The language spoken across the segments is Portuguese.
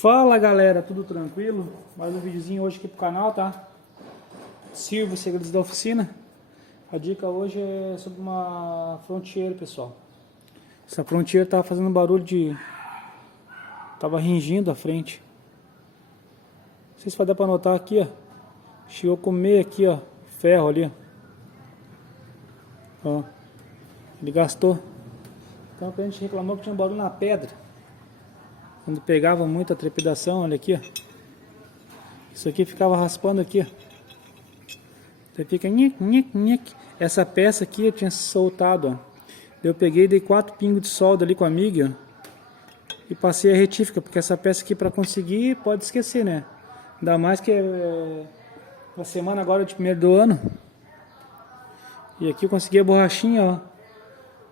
Fala galera, tudo tranquilo? Mais um videozinho hoje aqui pro canal, tá? Silvio, Segredos da Oficina. A dica hoje é sobre uma frontier, pessoal. Essa frontier tava fazendo barulho de... Tava ringindo a frente. Não sei se vai dar pra notar aqui, ó. Chegou a comer aqui, ó, ferro ali, ó. Ele gastou. Então a gente reclamou que tinha um barulho na pedra. Quando pegava muita trepidação, olha aqui, ó. Isso aqui ficava raspando aqui, ó. Você fica... Essa peça aqui eu tinha soltado, ó. Eu peguei e dei 4 pingos de solda ali com a MIG, ó. E passei a retífica, porque essa peça aqui para conseguir, pode esquecer, né? Ainda mais que é a semana agora de 1º do ano. E aqui eu consegui a borrachinha, ó,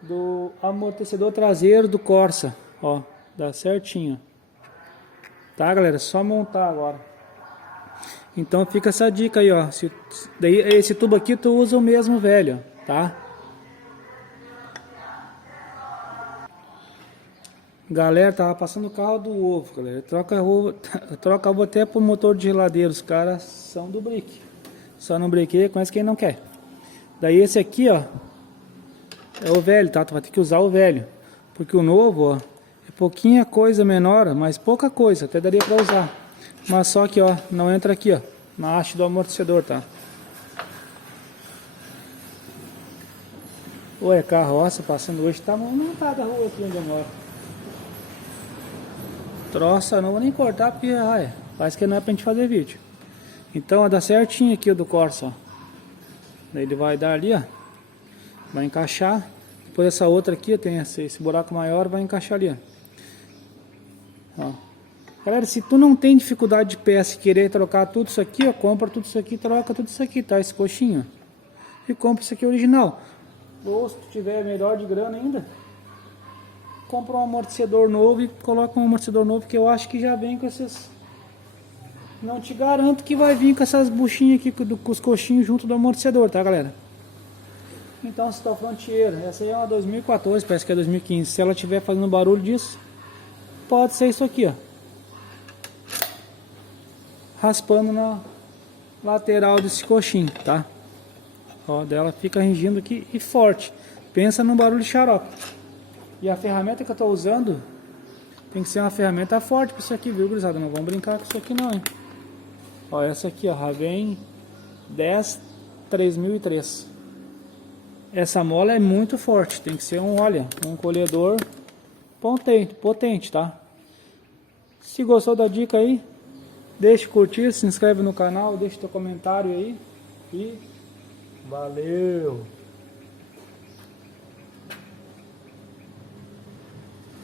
do amortecedor traseiro do Corsa, ó. Dá certinho. Tá, galera? Só montar agora. Então fica essa dica aí, ó. Daí esse tubo aqui tu usa o mesmo velho, tá? Galera, tava passando o carro do ovo, galera. Troca ovo até pro motor de geladeira. Os caras são do brick. Só não brequeia, conhece quem não quer. Daí esse aqui, ó, é o velho, tá? Tu vai ter que usar o velho. Porque o novo, ó, é pouquinha coisa menor, mas pouca coisa. Até daria pra usar. Mas só que, ó, não entra aqui, ó, na haste do amortecedor, tá? Ou é carroça passando hoje. Tá montada a rua aqui onde eu moro. Troça, não vou nem cortar porque parece que não é pra gente fazer vídeo. Então, ó, dá certinho aqui o do Corsa, ó. Daí ele vai dar ali, ó. Vai encaixar. Depois essa outra aqui, tem esse buraco maior, vai encaixar ali, ó. Galera, se tu não tem dificuldade de peça e querer trocar tudo isso aqui, ó, compra tudo isso aqui, troca tudo isso aqui, tá? Esse coxinho. E compra isso aqui original. Ou se tu tiver melhor de grana ainda, compra um amortecedor novo e coloca um amortecedor novo, que eu acho que já vem com esses... Não te garanto que vai vir com essas buchinhas aqui, com os coxinhos junto do amortecedor, tá, galera? Então, essa tá Frontier, essa aí é uma 2014, parece que é 2015. Se ela estiver fazendo barulho disso, pode ser isso aqui, ó. Raspando na lateral desse coxinho, tá? Ó, dela fica ringindo aqui e forte. Pensa num barulho de xarope. E a ferramenta que eu tô usando tem que ser uma ferramenta forte pra isso aqui, viu, gurizada? Não vamos brincar com isso aqui não, hein? Ó, essa aqui, ó, Raven 10 3003. Essa mola é muito forte, tem que ser um colhedor potente, tá? Se gostou da dica aí, deixa curtir, se inscreve no canal, deixa teu comentário aí e valeu!